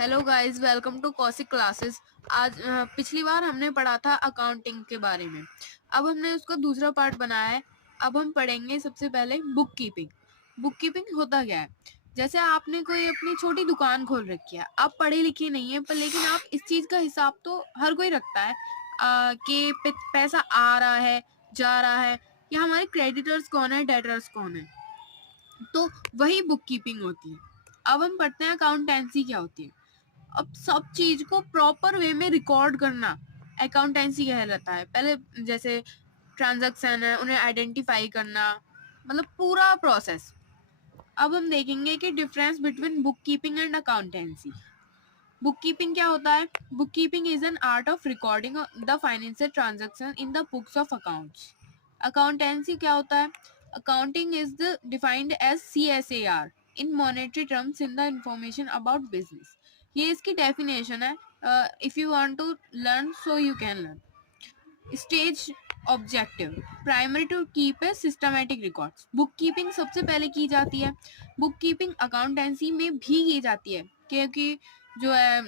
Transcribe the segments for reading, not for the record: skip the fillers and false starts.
Hello guys, welcome to Kaushik classes. आज पिछली बार हमने पढ़ा था अकाउंटिंग के बारे में। अब हमने उसका दूसरा पार्ट बनाया है। अब हम पढ़ेंगे सबसे पहले बुक कीपिंग। बुक कीपिंग होता क्या है? जैसे आपने कोई अपनी छोटी दुकान खोल रखी है, आप पढ़े लिखे नहीं है पर लेकिन आप इस चीज का हिसाब तो हर कोई रखता है कि पैसा आ रहा है, जा रहा है, या हमारे क्रेडिटर्स कौन है, डेटर्स कौन है। तो वही बुक कीपिंग होती है। अब हम पढ़ते हैं अकाउंटेंसी क्या होती है। अब सब चीज को प्रॉपर वे में रिकॉर्ड करना अकाउंटेंसी कहलाता है। पहले जैसे ट्रांजैक्शन है, उन्हें आइडेंटिफाई करना, मतलब पूरा प्रोसेस। अब हम देखेंगे कि difference between book keeping and accountancy. Book keeping क्या होता है? Book keeping is an art of recording the financial transaction in the books of accounts. Accountancy क्या होता है? Accounting is the defined as CSAR in monetary terms in the information about business. ये इसकी definition है। If you want to learn so you can learn. Stage objective primary to keep a systematic records. Book keeping सबसे पहले की जाती है। Book keeping accountancy में भी की जाती है, क्योंकि जो है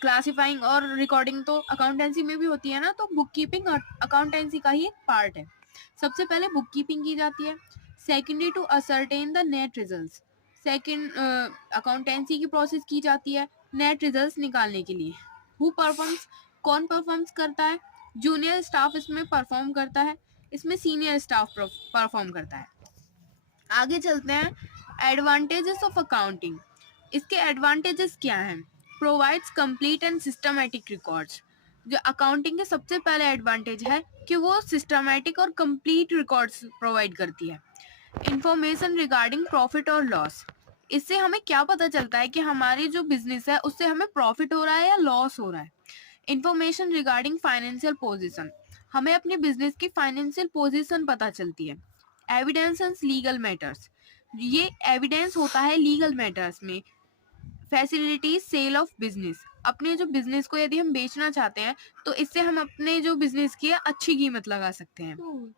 क्लासिफाइंग और रिकॉर्डिंग तो अकाउंटेंसी में भी होती है ना, तो बुक कीपिंग अकाउंटेंसी का ही एक पार्ट है। सबसे पहले बुक कीपिंग की जाती है। Secondly to ascertain the net results. Second accountancy की प्रोसेस की जाती है नेट रिजल्ट्स निकालने के लिए। हु परफॉर्म्स, कौन परफॉर्म्स करता है? जूनियर स्टाफ इसमें परफॉर्म करता है, इसमें सीनियर स्टाफ परफॉर्म करता है। आगे चलते हैं एडवांटेजेस ऑफ अकाउंटिंग। इसके एडवांटेजेस क्या हैं? Provides complete and systematic records. जो अकाउंटिंग के सबसे पहले एडवांटेज है कि वो सिस्टमेटिक और कंप्लीट रिकॉर्ड्स प्रोवाइड करती है। इंफॉर्मेशन रिगार्डिंग प्रॉफिट और लॉस। इससे हमें क्या पता चलता है कि हमारी जो बिजनेस है उससे हमें प्रॉफिट हो रहा है या लॉस हो रहा है। Information regarding financial position. हमें अपने बिजनेस की फाइनेंशियल पोजीशन पता चलती है। Evidence and legal matters. ये एविडेंस होता है लीगल मैटर्स में। Facilities sale of business. अपने जो बिजनेस को यदि हम बेचना चाहते हैं तो इससे हम अपने जो बिजनेस की अच्छी कीमत लगा सकते हैं।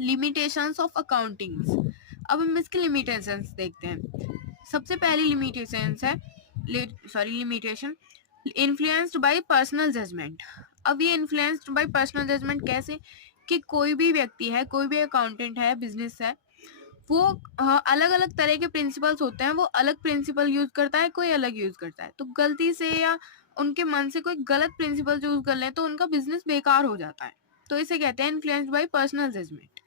Limitations of accounting. अब हम इसके लिमिटेशंस देखते हैं। सबसे पहली लिमिटेशंस है limitation influenced by personal judgment. अब ये इन्फ्लुएंस्ड बाय पर्सनल जजमेंट कैसे? कि कोई भी व्यक्ति है, कोई भी अकाउंटेंट है, बिजनेस है, वो अलग अलग तरह के प्रिंसिपल्स होते हैं, वो अलग प्रिंसिपल यूज करता है, कोई अलग यूज करता है। तो गलती से या उनके मन से कोई गलत प्रिंसिपल यूज कर ले तो उनका बिजनेस बेकार हो जाता है। तो इसे कहते हैं influenced by personal judgement.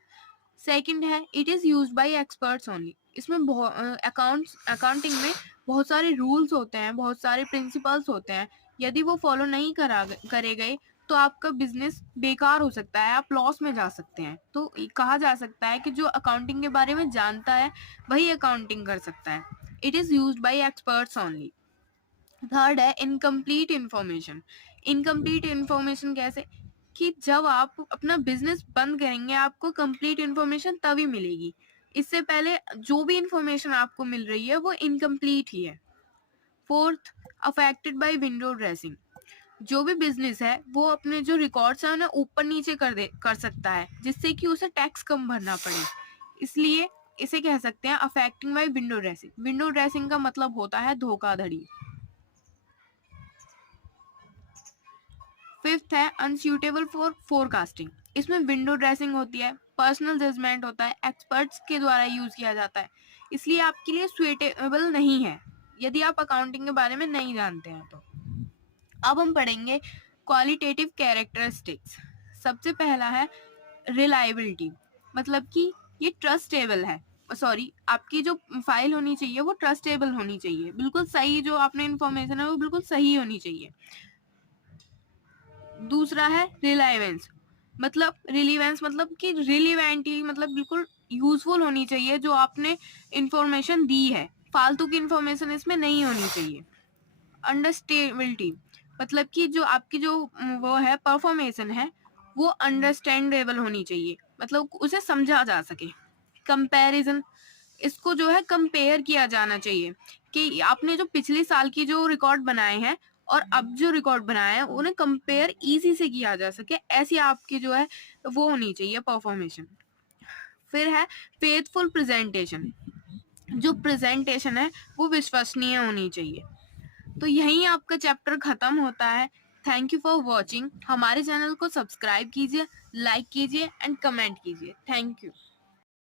Second है it is used by experts only. इसमें अकाउंटिंग में बहुत सारे रूल्स होते हैं, बहुत सारे प्रिंसिपल्स होते हैं। यदि वो फॉलो नहीं करे गए तो आपका बिजनेस बेकार हो सकता है, आप लॉस में जा सकते हैं। तो कहा जा सकता है कि जो अकाउंटिंग के बारे में जानता है वही अकाउंटिंग कर सकता है। It is used by experts only. Third है इनकम्प्लीट इंफॉर्मेशन। इनकम्प्लीट इंफॉर्मेशन कैसे? कि जब आप अपना बिजनेस बंद करेंगे आपको कंप्लीट इंफॉर्मेशन तभी मिलेगी। इससे पहले जो भी इंफॉर्मेशन आपको मिल रही है वो इनकम्प्लीट ही है। Fourth, affected by window dressing. जो भी बिजनेस है वो अपने जो रिकॉर्ड्स है उन्हें ऊपर नीचे कर सकता है, जिससे कि उसे टैक्स कम भरना पड़े। इसलिए इसे कह सकते हैं affecting by window dressing. Window dressing का मतलब होता है धोखाधड़ी। फिफ्थ है अनस्यूटेबल फॉर फोरकास्टिंग। इसमें विंडो ड्रेसिंग होती है, पर्सनल जजमेंट होता है, एक्सपर्ट्स के द्वारा यूज किया जाता है, इसलिए आपके लिए सुइटेबल नहीं है यदि आप अकाउंटिंग के बारे में नहीं जानते हैं तो। अब हम पढ़ेंगे क्वालिटेटिव कैरेक्टरिस्टिक्स। सबसे पहला है रिलायबिलिटी, मतलब कि ये ट्रस्टेबल है। सॉरी, आपकी जो फाइल होनी चाहिए वो ट्रस्टेबल होनी चाहिए, बिल्कुल सही, जो आपने इन्फॉर्मेशन है वो बिल्कुल सही होनी चाहिए। दूसरा है रिलायवेंस, मतलब रिलीवेंस मतलब कि रिलीवेंटी, मतलब बिल्कुल यूजफुल होनी चाहिए जो आपने इंफॉर्मेशन दी है, फालतू की इंफॉर्मेशन इसमें नहीं होनी चाहिए। अंडरस्टेबिलिटी, मतलब कि जो आपकी जो वो है परफॉर्मेशन है वो अंडरस्टैंडेबल होनी चाहिए, मतलब उसे समझा जा सके। कंपैरिजन, इसको जो है कंपेयर किया जाना चाहिए कि आपने जो पिछले साल की जो रिकॉर्ड बनाए हैं और अब जो रिकॉर्ड बनाए हैं उन्हें कंपेयर इजी से किया जा सके, ऐसी आपकी जो है वो होनी चाहिए परफॉर्मेशन। फिर है फेथफुल प्रेजेंटेशन, जो प्रेजेंटेशन है वो विश्वसनीय होनी चाहिए। तो यहीं आपका चैप्टर खत्म होता है। Thank you for watching. हमारे चैनल को सब्सक्राइब कीजिए, लाइक कीजिए एंड कमेंट कीजिए। Thank you.